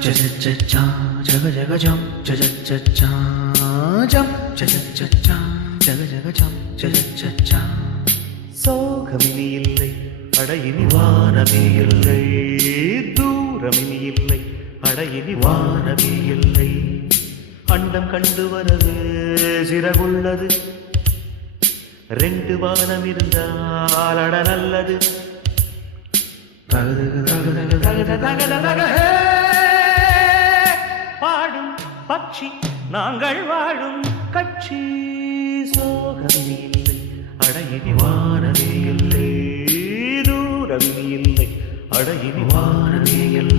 இல்லை cha இனி cha இல்லை அடையினி வானமே இல்லை. தூரமினி இல்லை அடையினி வானமே இல்லை. அண்டம் கண்டு வரது சிறகுள்ளது. ரெண்டு வானம் இருந்தால் அட நல்லது. தகதக தகதக தகத தகத தகத. ஆட்சி நாங்கள் வாழும் கட்சி. சோகமினி இல்லை அடையினி வானமே இல்லை தூரமினி இல்லை அடையினி வானமே இல்லை.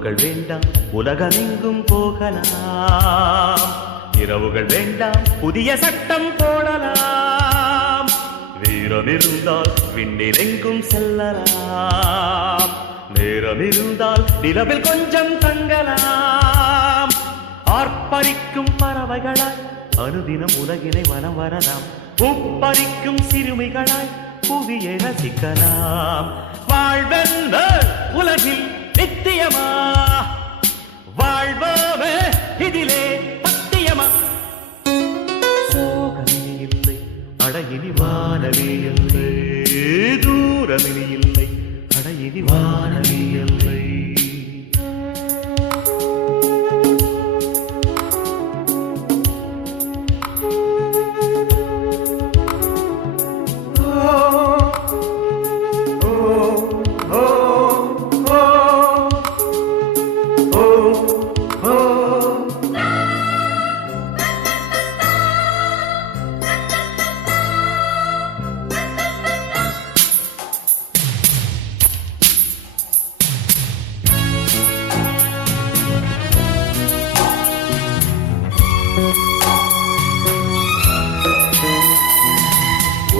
உறவுகள் வேண்டாம் உலகமெங்கும் போகலாம். இரவுகள் வேண்டாம் புதிய சட்டம் போடலாம். வீரம் இருந்தால் விண்ணிலெங்கும் செல்லலாம். நேரம் இருந்தால் நிலவில் கொஞ்சம் தங்கலாம். ஆர்ப்பரிக்கும் பறவைகளாய் அனுதினம் உலகினை வனம் வரலாம். உப்பரிக்கும் சிறுமிகளாய் புவியை ரசிக்கலாம். வாழ்வென்ன உலகில் நித்தியமா? வாழ்வோமே இதிலே பத்தியமா? சோகமே இல்லை அடையினி வானமே இல்லை. தூரமினி இல்லை அடையினி வானமே இல்லை.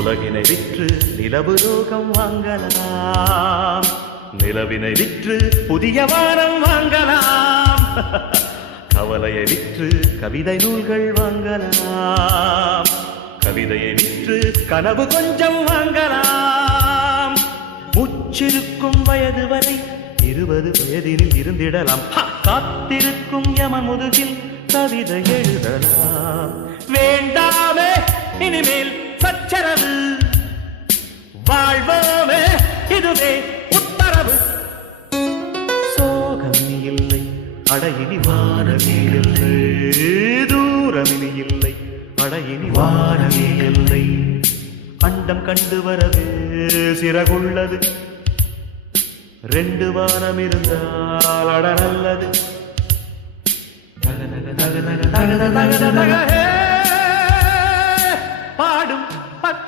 உலகினை விற்று நிலவு லோகம் வாங்கலாம். நிலவினை விற்று புதிய வாரம் வாங்கலாம். கவலையை விற்று கவிதை நூல்கள் வாங்கலாம். கவிதையை விற்று கனவு கொஞ்சம் வாங்கலாம். முச்சிருக்கும் வயது வரை இருபது வயதினில் இருந்திடலாம். காத்திருக்கும் யம முதுகில் கவிதை எழுதலாம். வேண்டாமே இனிமேல் சரவு வாழ்வோமே இதுவே உத்தரவு சோகம் இல்லை அடையினி வானமே இல்லை தூரமினி இல்லை அடையினி வானமே இல்லை அண்டம் கண்டு வரவே சிறகுள்ளது ரெண்டு வானம் இருந்தால் அட நல்லது நக நக நக நக நக நக நக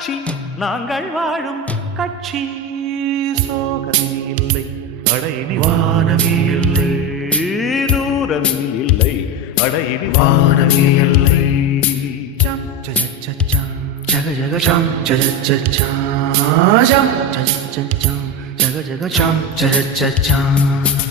பட்சி நாங்கள் வாழும் கட்சி சோகமே இல்லை அடையினி வானமே இல்லை தூரம் இல்லை அடையினி வானமே இல்லை ஜம் சச்சச்சா ஜக ஜக ஜம் சச்சச்சா ஜம் சச்சச்சா ஜக ஜக ஜம்